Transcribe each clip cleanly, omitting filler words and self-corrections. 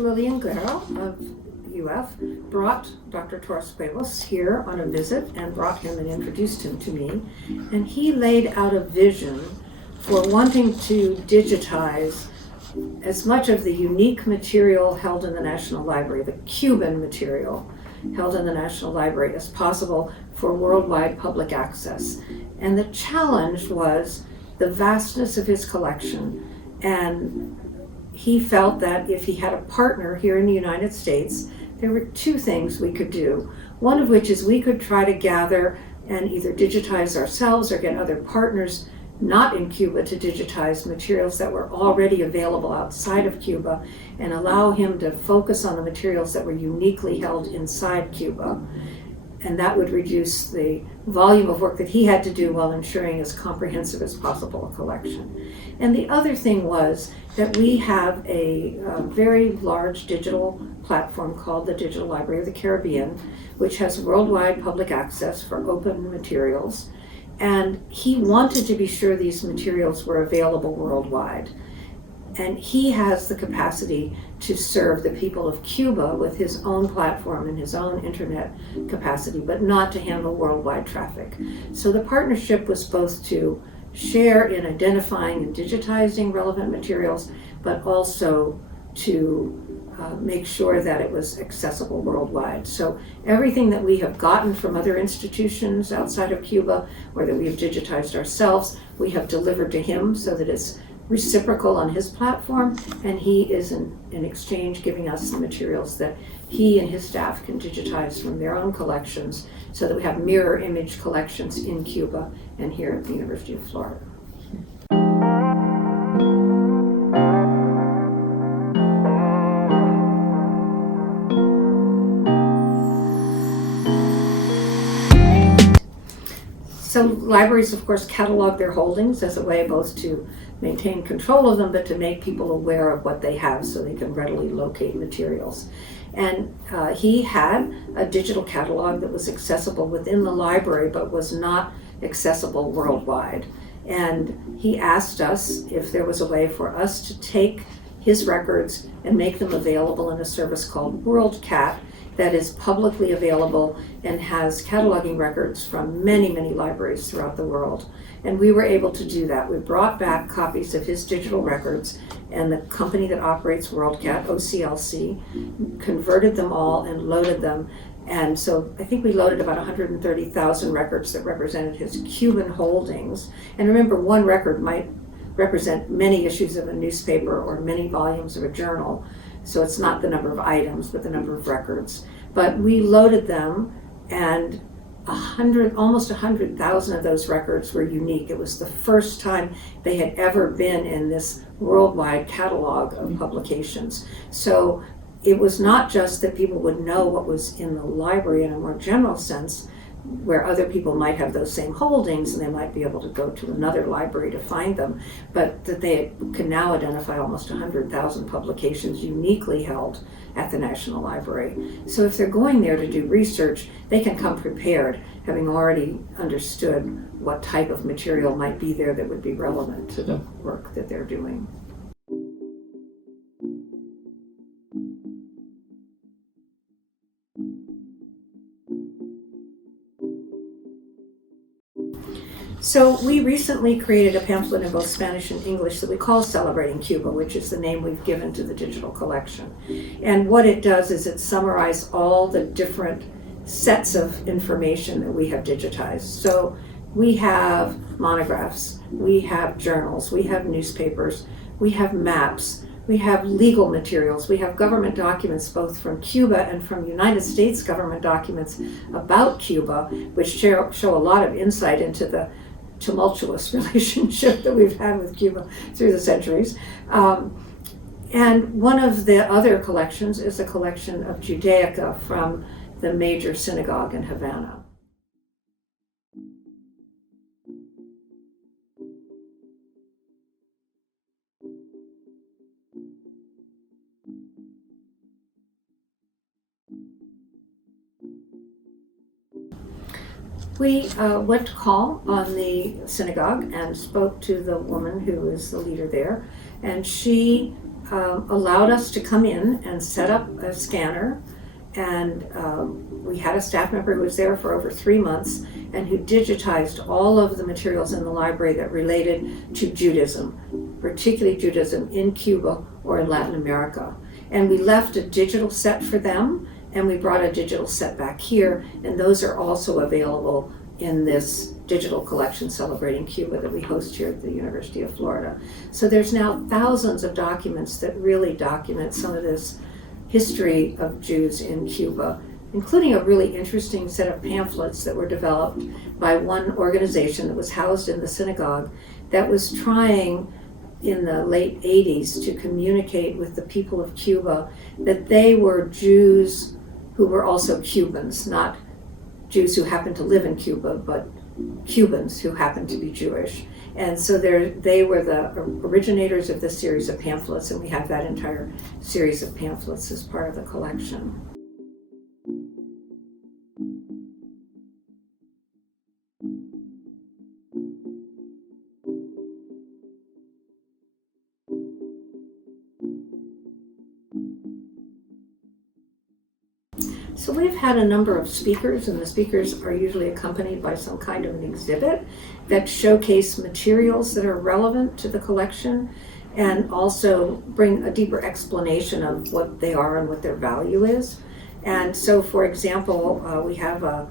Lillian Guerra of UF brought Dr. Torres Cuevas here on a visit and brought him and introduced him to me. And he laid out a vision for wanting to digitize as much of the unique material held in the National Library, the Cuban material held in the National Library, as possible for worldwide public access. And the challenge was the vastness of his collection. And he felt that if he had a partner here in the United States, there were two things we could do. One of which is we could try to gather and either digitize ourselves or get other partners not in Cuba to digitize materials that were already available outside of Cuba and allow him to focus on the materials that were uniquely held inside Cuba. And that would reduce the volume of work that he had to do while ensuring as comprehensive as possible a collection. And the other thing was that we have a very large digital platform called the Digital Library of the Caribbean, which has worldwide public access for open materials. And he wanted to be sure these materials were available worldwide. And he has the capacity to serve the people of Cuba with his own platform and his own internet capacity, but not to handle worldwide traffic. So the partnership was both to share in identifying and digitizing relevant materials, but also to make sure that it was accessible worldwide. So everything that we have gotten from other institutions outside of Cuba, or that we have digitized ourselves, we have delivered to him so that it's reciprocal on his platform, and he is in exchange giving us the materials that he and his staff can digitize from their own collections, so that we have mirror image collections in Cuba and here at the University of Florida. So libraries, of course, catalog their holdings as a way both to maintain control of them, but to make people aware of what they have so they can readily locate materials. And he had a digital catalog that was accessible within the library, but was not accessible worldwide. And he asked us if there was a way for us to take his records and make them available in a service called WorldCat, that is publicly available and has cataloging records from many, many libraries throughout the world. And we were able to do that. We brought back copies of his digital records, and the company that operates WorldCat, OCLC, converted them all and loaded them. And so I think we loaded about 130,000 records that represented his Cuban holdings. And remember, one record might represent many issues of a newspaper or many volumes of a journal. So it's not the number of items, but the number of records. But we loaded them, and almost 100,000 of those records were unique. It was the first time they had ever been in this worldwide catalog of publications. So it was not just that people would know what was in the library in a more general sense, where other people might have those same holdings and they might be able to go to another library to find them, but that they can now identify almost 100,000 publications uniquely held at the National Library. So if they're going there to do research, they can come prepared, having already understood what type of material might be there that would be relevant to the work that they're doing. So we recently created a pamphlet in both Spanish and English that we call Celebrating Cuba, which is the name we've given to the digital collection. And what it does is it summarizes all the different sets of information that we have digitized. So we have monographs, we have journals, we have newspapers, we have maps, we have legal materials, we have government documents both from Cuba and from United States government documents about Cuba, which show a lot of insight into the tumultuous relationship that we've had with Cuba through the centuries. And one of the other collections is a collection of Judaica from the major synagogue in Havana. We went to call on the synagogue and spoke to the woman who is the leader there, and she allowed us to come in and set up a scanner, and we had a staff member who was there for over 3 months and who digitized all of the materials in the library that related to Judaism, particularly Judaism in Cuba or in Latin America. And we left a digital set for them, and we brought a digital set back here, and those are also available in this digital collection celebrating Cuba that we host here at the University of Florida. So there's now thousands of documents that really document some of this history of Jews in Cuba, including a really interesting set of pamphlets that were developed by one organization that was housed in the synagogue that was trying in the late 80s to communicate with the people of Cuba that they were Jews who were also Cubans, not Jews who happened to live in Cuba, but Cubans who happened to be Jewish. And so they were the originators of this series of pamphlets, and we have that entire series of pamphlets as part of the collection. So we've had a number of speakers, and the speakers are usually accompanied by some kind of an exhibit that showcase materials that are relevant to the collection and also bring a deeper explanation of what they are and what their value is. And so, for example, we have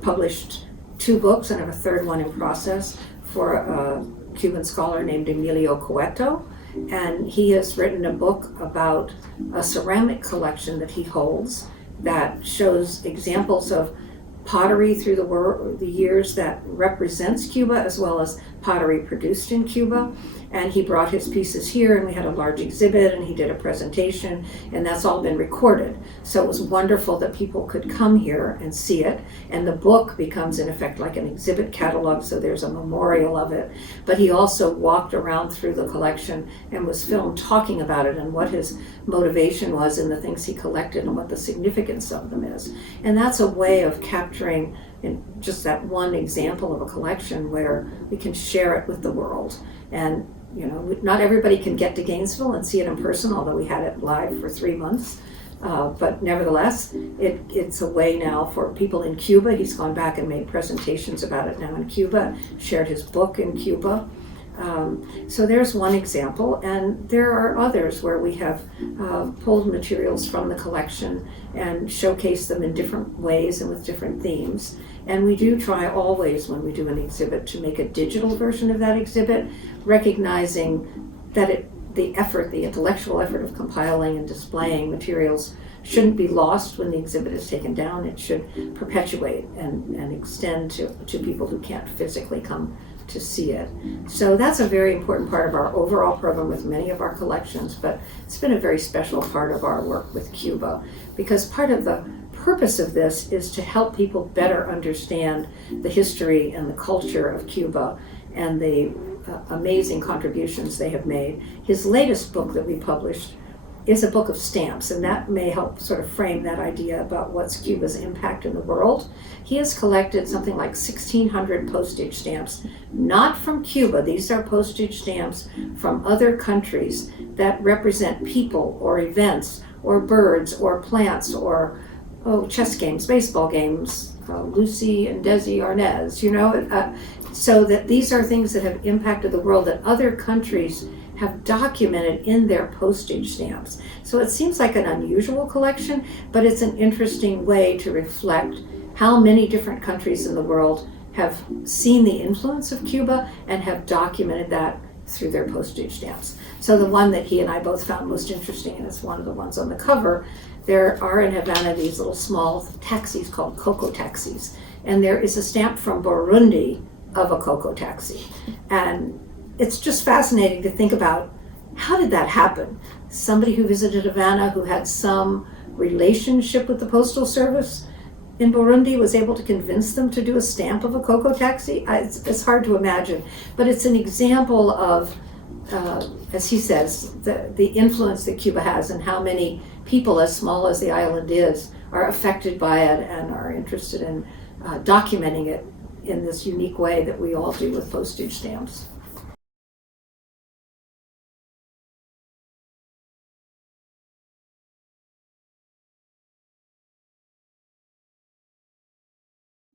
published 2 books and have a third one in process for a Cuban scholar named Emilio Cueto. And he has written a book about a ceramic collection that he holds that shows examples of pottery through the years that represents Cuba, as well as pottery produced in Cuba. And he brought his pieces here, and we had a large exhibit, and he did a presentation, and that's all been recorded. So it was wonderful that people could come here and see it, and the book becomes in effect like an exhibit catalog, so there's a memorial of it. But he also walked around through the collection and was filmed talking about it and what his motivation was in the things he collected and what the significance of them is. And that's a way of capturing in just that one example of a collection where we can share it with the world. And not everybody can get to Gainesville and see it in person, although we had it live for 3 months. But nevertheless, it's a way now for people in Cuba. He's gone back and made presentations about it now in Cuba, shared his book in Cuba. So there's one example, and there are others where we have pulled materials from the collection and showcased them in different ways and with different themes. And we do try always, when we do an exhibit, to make a digital version of that exhibit, recognizing that the intellectual effort of compiling and displaying materials shouldn't be lost when the exhibit is taken down. It should perpetuate and extend to people who can't physically come to see it. So that's a very important part of our overall program with many of our collections, but it's been a very special part of our work with Cuba, because part of the purpose of this is to help people better understand the history and the culture of Cuba and the amazing contributions they have made. His latest book that we published is a book of stamps, and that may help sort of frame that idea about what's Cuba's impact in the world. He has collected something like 1,600 postage stamps, not from Cuba. These are postage stamps from other countries that represent people or events or birds or plants or chess games, baseball games, Lucy and Desi Arnaz, so that these are things that have impacted the world that other countries have documented in their postage stamps. So it seems like an unusual collection, but it's an interesting way to reflect how many different countries in the world have seen the influence of Cuba and have documented that through their postage stamps. So the one that he and I both found most interesting, and it's one of the ones on the cover, there are in Havana these little small taxis called cocoa taxis. And there is a stamp from Burundi of a cocoa taxi. And it's just fascinating to think about, how did that happen? Somebody who visited Havana who had some relationship with the Postal Service in Burundi was able to convince them to do a stamp of a cocoa taxi? It's hard to imagine, but it's an example of, as he says, the influence that Cuba has and how many people, as small as the island is, are affected by it and are interested in documenting it in this unique way that we all do with postage stamps.